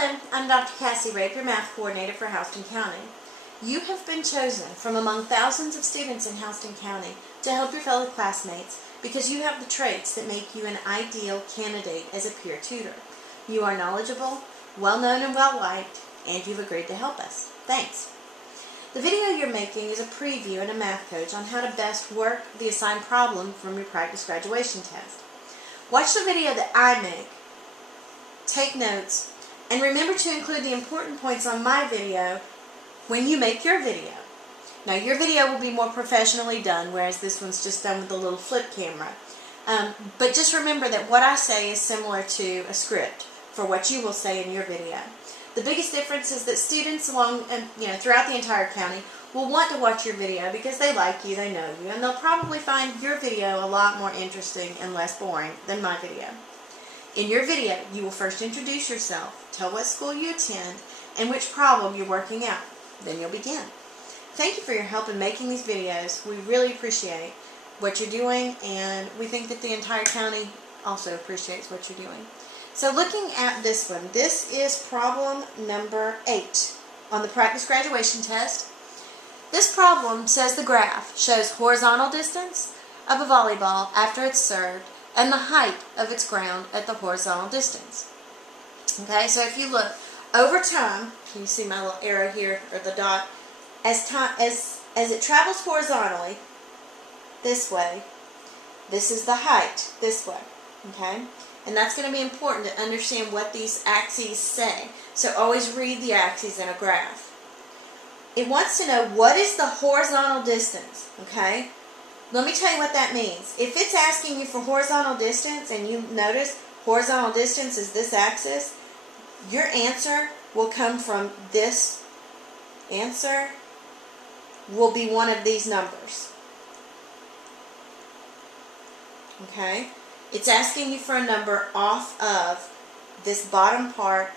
Hello, I'm Dr. Cassie Rape, your math coordinator for Houston County. You have been chosen from among thousands of students in Houston County to help your fellow classmates because you have the traits that make you an ideal candidate as a peer tutor. You are knowledgeable, well-known, and well-liked, and you've agreed to help us. Thanks. The video you're making is a preview and a math coach on how to best work the assigned problem from your practice graduation test. Watch the video that I make, take notes, and remember to include the important points on my video when you make your video. Now your video will be more professionally done, whereas this one's just done with a little flip camera. But just remember that what I say is similar to a script for what you will say in your video. The biggest difference is that students throughout the entire county will want to watch your video because they like you, they know you, and they'll probably find your video a lot more interesting and less boring than my video. In your video, you will first introduce yourself, tell what school you attend, and which problem you're working out. Then you'll begin. Thank you for your help in making these videos. We really appreciate what you're doing, and we think that the entire county also appreciates what you're doing. So looking at this one, this is problem number 8 on the practice graduation test. This problem says the graph shows horizontal distance of a volleyball after it's served and the height of its ground at the horizontal distance. Okay, so if you look over time, can you see my little arrow here, or the dot? As it travels horizontally this way, this is the height this way. Okay, and that's going to be important to understand what these axes say. So always read the axes in a graph. It wants to know what is the horizontal distance. Okay. Let me tell you what that means. If it's asking you for horizontal distance and you notice horizontal distance is this axis, your answer will come from this answer will be one of these numbers. Okay? It's asking you for a number off of this bottom part,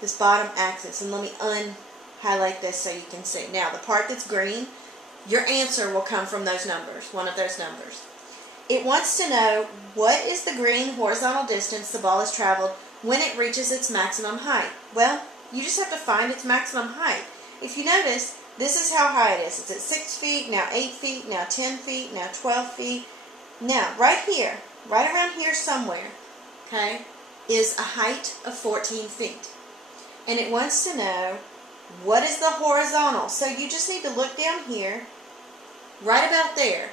this bottom axis. And let me unhighlight this so you can see. Now, the part that's green, your answer will come from those numbers, one of those numbers. It wants to know what is the green horizontal distance the ball has traveled when it reaches its maximum height. Well, you just have to find its maximum height. If you notice, this is how high it is. It's at 6 feet, now 8 feet, now 10 feet, now 12 feet. Now, right here, right around here somewhere, okay, is a height of 14 feet. And it wants to know what is the horizontal. So you just need to look down here, right about there.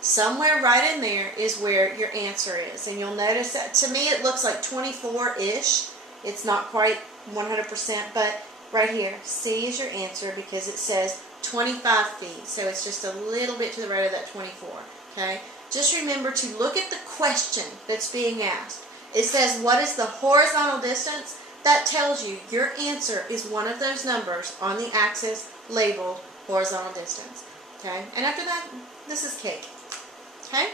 Somewhere right in there is where your answer is. And you'll notice that, to me, it looks like 24-ish. It's not quite 100%, but right here, C is your answer because it says 25 feet. So it's just a little bit to the right of that 24. Okay? Just remember to look at the question that's being asked. It says, what is the horizontal distance? That tells you your answer is one of those numbers on the axis labeled horizontal distance. Okay? And after that, this is cake. Okay?